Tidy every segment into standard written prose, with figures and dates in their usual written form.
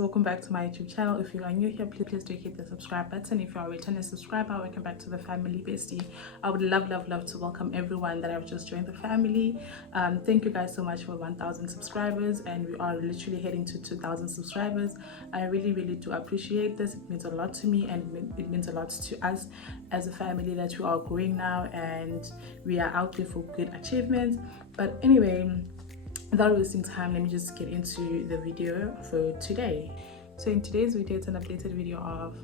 welcome back to my YouTube channel. If you are new here, please do hit the subscribe button. If you are a returning subscriber, welcome back to the family bestie. I would love to welcome everyone that have just joined the family. Thank you guys so much for 1,000 subscribers, and we are literally heading to 2,000 subscribers. I really do appreciate this. It means a lot to me, and it means a lot to us as a family that we are growing now and we are out there for good achievements. But anyway, without wasting time, let me just get into the video for today. So in today's video, it's an updated video of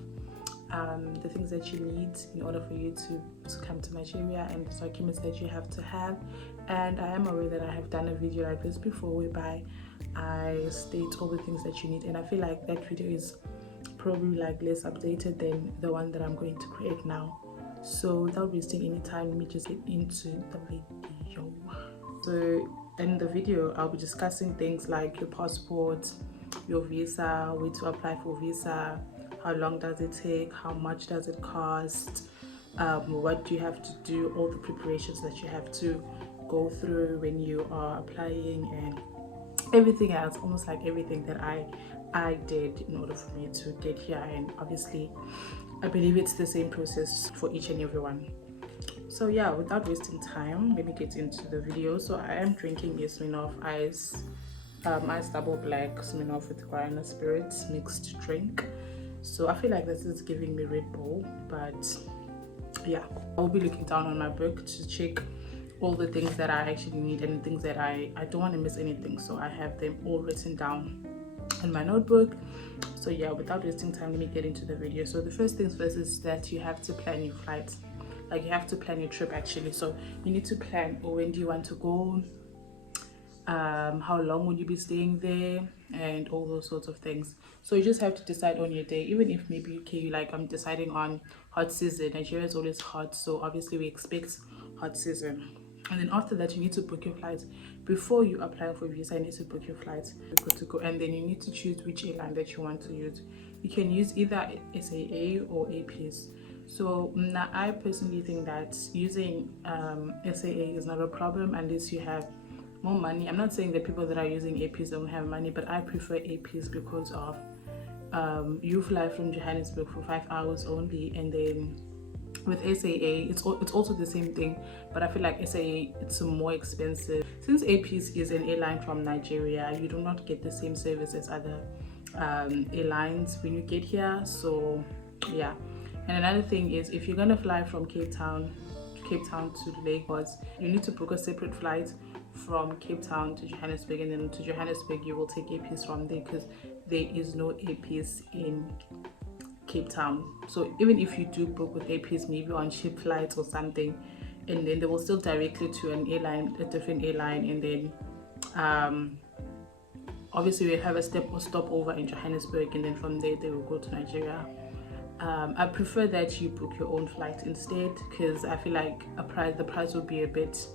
the things that you need in order for you to come to Nigeria and the documents that you have to have. And I am aware that I have done a video like this before whereby I state all the things that you need, and I feel like that video is probably like less updated than the one that I'm going to create now. So without wasting any time, let me just get into the video. So in the video, I'll be discussing things like your passport, your visa, where to apply for visa, how long does it take, how much does it cost, what do you have to do, all the preparations that you have to go through when you are applying, and everything else, almost like everything that I did in order for me to get here. And obviously, I believe it's the same process for each and every one. So yeah, without wasting time, let me get into the video. So I am drinking a Smirnoff Ice Double Black Smirnoff with Guarana Spirits mixed drink. So I feel like this is giving me Red Bull, but yeah, I'll be looking down on my book to check all the things that I actually need and things that I don't want to miss anything. So I have them all written down in my notebook. So yeah, without wasting time, let me get into the video. So the first things first is that you have to plan your flights. Like, you have to plan your trip actually. So you need to plan, when do you want to go, how long will you be staying there, and all those sorts of things. So you just have to decide on your day. Even if maybe I'm deciding on hot season. Nigeria is always hot, so obviously we expect hot season. And then after that, you need to book your flights. Before you apply for visa, you need to book your flights. You're good to go. And then you need to choose which airline that you want to use. You can use either SAA or APS. So now I personally think that using SAA is not a problem unless you have more money. I'm not saying that people that are using APs don't have money, but I prefer APs because of you fly from Johannesburg for 5 hours only, and then with SAA it's also the same thing, but I feel like SAA it's more expensive. Since APs is an airline from Nigeria, you do not get the same service as other airlines when you get here. So yeah. And another thing is, if you're gonna fly from Cape Town to Lagos, you need to book a separate flight from Cape Town to Johannesburg, and then to Johannesburg you will take APs from there, because there is no APs in Cape Town. So even if you do book with APs, maybe on ship flights or something, and then they will still directly to an airline, a different airline, and then obviously we have a stopover in Johannesburg, and then from there they will go to Nigeria. I prefer that you book your own flight instead, because I feel like the price would be a bit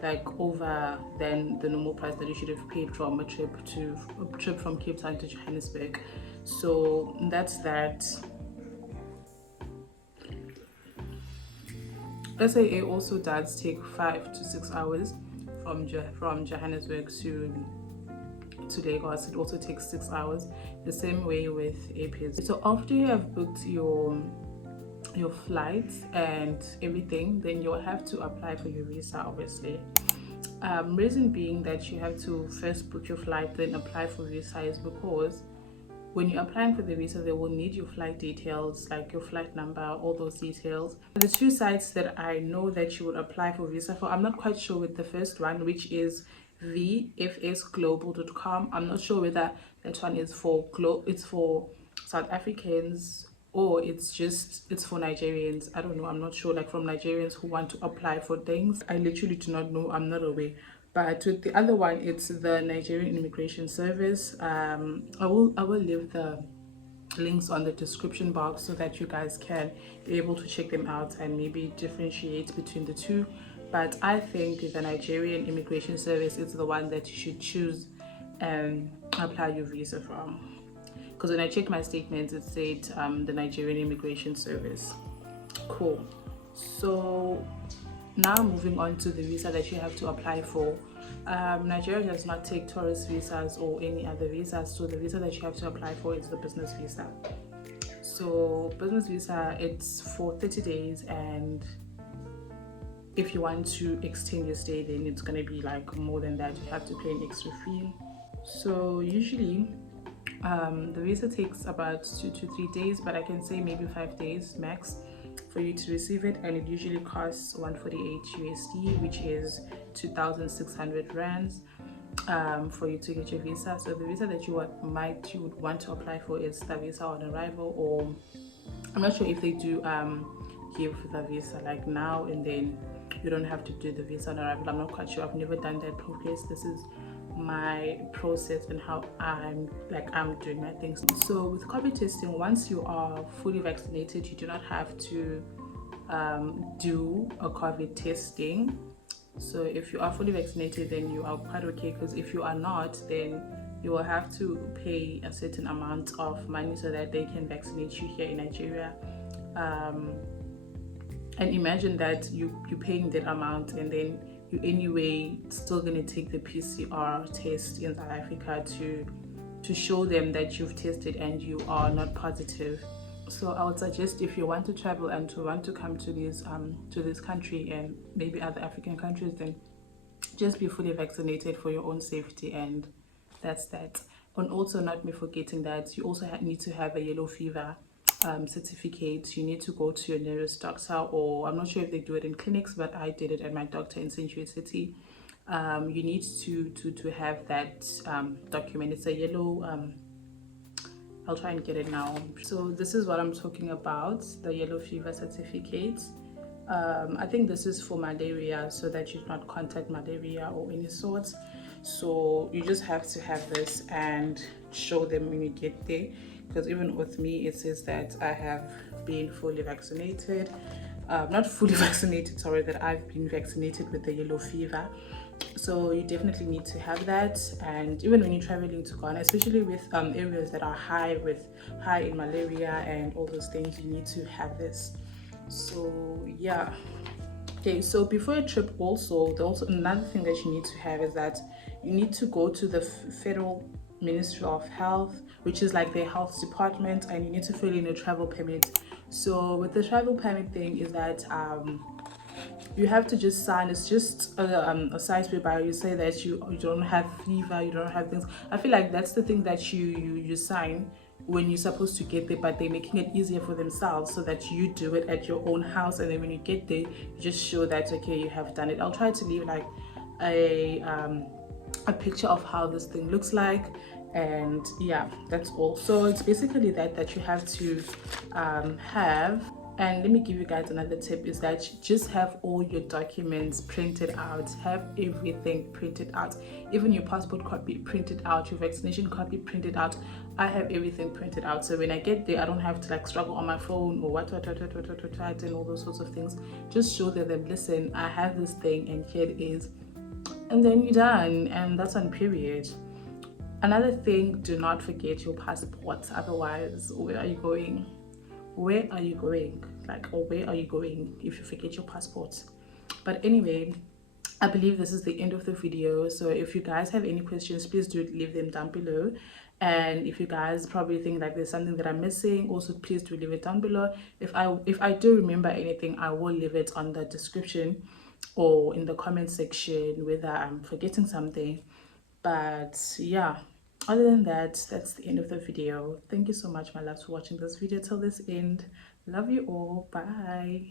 like over than the normal price that you should have paid from a trip from Cape Town to Johannesburg. So that's that. SAA also does take 5 to 6 hours from Johannesburg to Lagos. It also takes 6 hours, the same way with APs. So after you have booked your flights and everything, then you'll have to apply for your visa, obviously. Reason being that you have to first book your flight, then apply for visa, is because when you're applying for the visa, they will need your flight details, like your flight number, all those details. The two sites that I know that you would apply for visa for, I'm not quite sure with the first one, which is vfsglobal.com. I'm not sure whether that one is for South Africans or it's for Nigerians. I don't know. I'm not sure, like from Nigerians who want to apply for things. I literally do not know. I'm not aware. But with the other one, it's the Nigerian Immigration Service. I will leave the links on the description box so that you guys can be able to check them out and maybe differentiate between the two. But I think the Nigerian Immigration Service is the one that you should choose and apply your visa from. Because when I checked my statements, it said the Nigerian Immigration Service. Cool. So Now moving on to the visa that you have to apply for. Nigeria does not take tourist visas or any other visas, so the visa that you have to apply for is the business visa. So business visa, it's for 30 days, and if you want to extend your stay, then it's going to be like more than that. You have to pay an extra fee. So usually the visa takes about 2 to 3 days, but I can say maybe 5 days max for you to receive it, and it usually costs 148 USD, which is 2,600 rands, for you to get your visa. So the visa that you would want to apply for is the visa on arrival, or I'm not sure if they do give the visa like now and then you don't have to do the visa on arrival. I'm not quite sure. I've never done that process. This is my process and how I'm doing my things. So with COVID testing, once you are fully vaccinated, you do not have to do a COVID testing. So if you are fully vaccinated, then you are quite okay, because if you are not, then you will have to pay a certain amount of money so that they can vaccinate you here in Nigeria. And imagine that you're paying that amount, and then you anyway still going to take the PCR test in South Africa to show them that you've tested and you are not positive. So I would suggest, if you want to travel and to want to come to this country and maybe other African countries, then just be fully vaccinated for your own safety, and that's that. And also, not me forgetting that you also need to have a yellow fever certificate. You need to go to your nearest doctor, or I'm not sure if they do it in clinics, but I did it at my doctor in Century City. You need to have that document. It's a yellow I'll try and get it now. So this is what I'm talking about, the yellow fever certificate. I think this is for malaria, so that you do not contact malaria or any sorts. So you just have to have this and show them when you get there, because even with me it says that I have been fully vaccinated, not fully vaccinated, sorry, that I've been vaccinated with the yellow fever. So you definitely need to have that. And even when you're traveling to Ghana, especially with areas that are high in malaria and all those things, you need to have this. So yeah. Okay, so before a trip, also another thing that you need to have is that you need to go to the Federal Ministry of Health, which is like their health department, and you need to fill in a travel permit. So with the travel permit thing is that you have to just sign. It's just a size whereby you say that you don't have fever, you don't have things. I feel like that's the thing that you sign when you're supposed to get there, but they're making it easier for themselves so that you do it at your own house, and then when you get there, you just show that okay, you have done it. I'll try to leave like a picture of how this thing looks like, and yeah, that's all. So it's basically that you have to have. And let me give you guys another tip, is that you just have all your documents printed out. Have everything printed out, even your passport copy printed out, your vaccination copy printed out. I have everything printed out, so when I get there I don't have to like struggle on my phone or what and all those sorts of things. Just show them, listen, I have this thing and here it is, and then you're done, and that's on period. Another thing, do not forget your passport, otherwise where are you going? Where are you going? Or where are you going if you forget your passport? But anyway, I believe this is the end of the video. So if you guys have any questions, please do leave them down below. And if you guys probably think like there's something that I'm missing, also please do leave it down below. If I do remember anything, I will leave it on the description or in the comment section, whether I'm forgetting something. But yeah, other than that, that's the end of the video. Thank you so much, my loves, for watching this video till this end. Love you all. Bye.